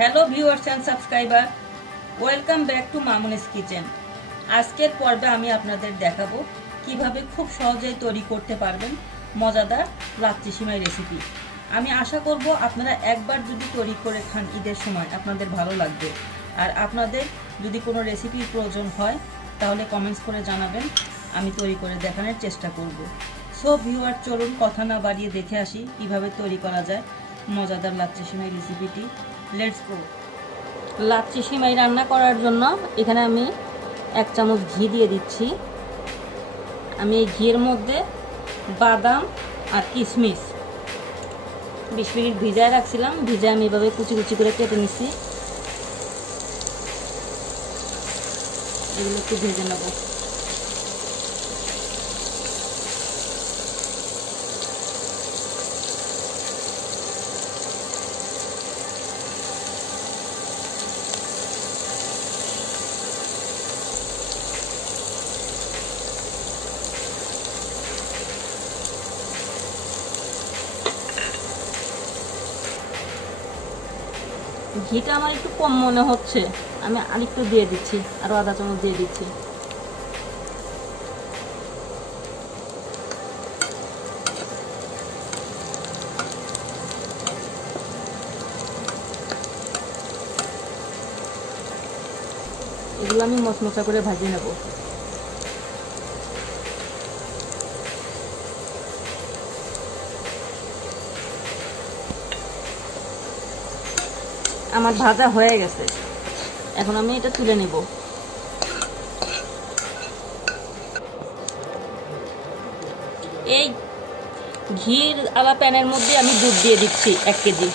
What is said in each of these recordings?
Hello viewers and subscriber, welcome back to Mamoni's kitchen. আজকের পর্বে আমি আপনাদের দেখাবো কিভাবে খুব সহজেই তৈরি করতে পারবেন মজাদার লাচ্ছি সিমাই রেসিপি। আমি আশা করব আপনারা একবার যদি তৈরি করে খান ঈদের সময় আপনাদের ভালো লাগবে। আর আপনাদের যদি কোনো রেসিপির প্রয়োজন হয় তাহলে কমেন্টস করে জানাবেন, আমি তৈরি করে দেখানোর চেষ্টা করব। সো ভিউয়ার, চলুন কথা না বাড়িয়ে দেখে আসি কিভাবে তৈরি করা যায় মজাদার লাচ্ছি সিমাই রেসিপিটি। Let's go. লাচ্ছি সিমাই রান্না করার জন্য এখানে আমি 1 চামচ ঘি দিয়ে দিচ্ছি। আমি এই ঘিয়ের মধ্যে বাদাম আর কিশমিশ 20 মিনিট ভিজায় রাখছিলাম। ভিজায় আমি এভাবে কুচি কুচি করে কেটে নিচ্ছি। এগুলো একটু ভেজে নেব। ঘিটা আমার একটু কম মনে হচ্ছে, আমি আরেকটু দিয়ে দিচ্ছি, আরও আধা চামচ দিয়ে দিচ্ছি। এগুলো আমি মশমশা করে ভাজিয়ে নেব। আমার ভাজা হয়ে গেছে, এখন আমি এটা তুলে নেব। এই ঘির আলা প্যানের মধ্যে আমি দুধ দিয়ে দিচ্ছি 1 কেজি।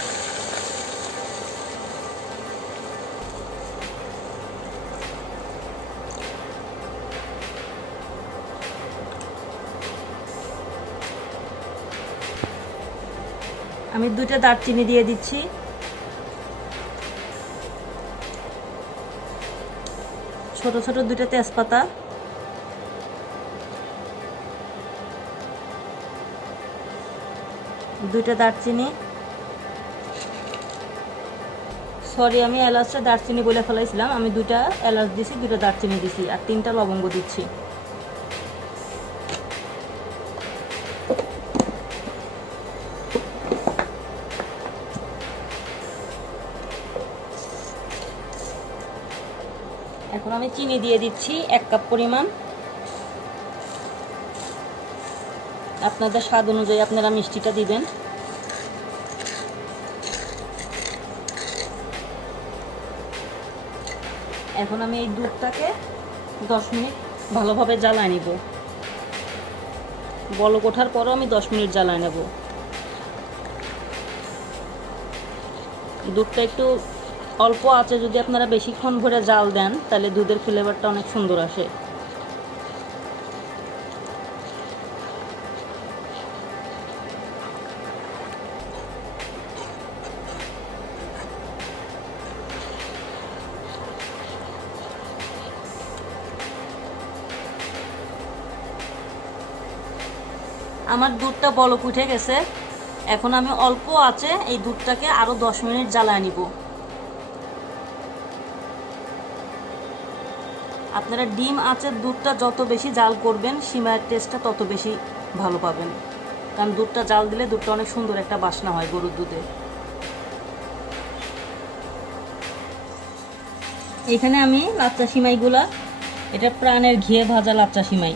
আমি 2টা দারচিনি দিয়ে দিচ্ছি। ছোট ছোট 2টা তেজপাতা, 2টা দারচিনি, সরি আমি এলাচটা দারচিনি বলে ফেলাইছিলাম। আমি 2টা এলাচ দিছি, 2টা দারচিনি দিছি, আর 3টা লবঙ্গ দিচ্ছি। এখন আমি চিনি দিয়ে দিচ্ছি 1 কাপ পরিমাণ। আপনাদের স্বাদ অনুযায়ী আপনারা মিষ্টিটা দিবেন। এখন আমি এই দুধটাকে 10 মিনিট ভালোভাবে জ্বালায় নিব। বলক ওঠার পরও আমি 10 মিনিট জ্বালায় নেব। দুধটা একটু অল্প আছে, যদি আপনারা বেশিক্ষণ ধরে জাল দেন তাহলে দুধের ফ্লেভারটা অনেক সুন্দর আসে। আমার দুধটা বলক উঠে গেছে। এখন আমি অল্প আছে এই দুধটাকে আরো 10 মিনিট জ্বালায় নিব। আপনারা ডিম আঁচের দুধটা যত বেশি জাল করবেন সিমাইয়ের টেস্টটা তত বেশি ভালো পাবেন, কারণ দুধটা জাল দিলে দুধটা অনেক সুন্দর একটা বাসনা হয় গরুর দুধে। এখানে আমি লাচ্চা সিমাইগুলা, এটা প্রাণের ঘিয়ে ভাজা লাচ্চা সিমাই।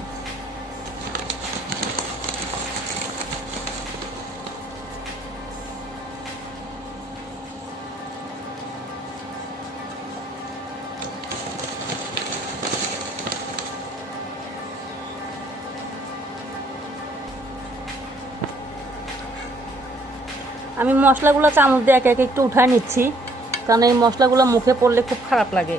আমি মশলাগুলো চামচ দিয়ে একে একে একটু উঠায় নিচ্ছি, কারণ এই মশলাগুলো মুখে পড়লে খুব খারাপ লাগে।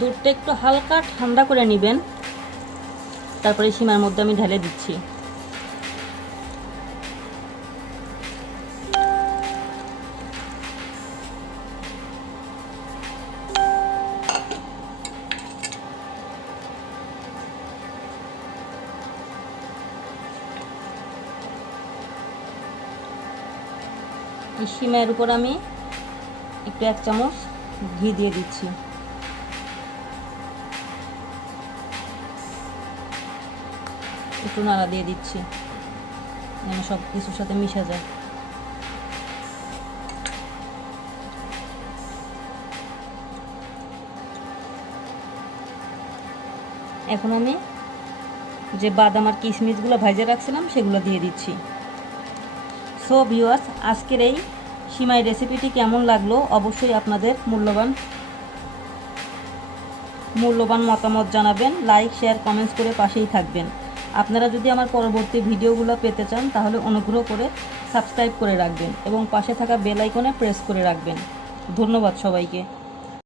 দুধটা একটু হালকা ঠান্ডা করে নেবেন, তারপরে সিমার মধ্যে আমি ঢেলে দিচ্ছি। এই সিমাইয়ের উপর আমি একটু 1 চামচ ঘি দিয়ে দিচ্ছি। একটু নাড়া দিয়ে দিচ্ছি যেন সব কিছুর সাথে মিশে যায়। এখন আমি যে বাদাম আর কিশমিশগুলো ভাজে রাখছিলাম সেগুলো দিয়ে দিচ্ছি। সো ভিউয়ার্স, আজকের এই সিমাই রেসিপিটি কেমন লাগলো অবশ্যই আপনাদের মূল্যবান মতামত জানাবেন। লাইক, শেয়ার, কমেন্টস করে পাশেই থাকবেন। আপনারা যদি আমার পরবর্তী ভিডিওগুলো পেতে চান তাহলে অনুগ্রহ করে সাবস্ক্রাইব করে রাখবেন এবং পাশে থাকা বেল আইকনে প্রেস করে রাখবেন। ধন্যবাদ সবাইকে।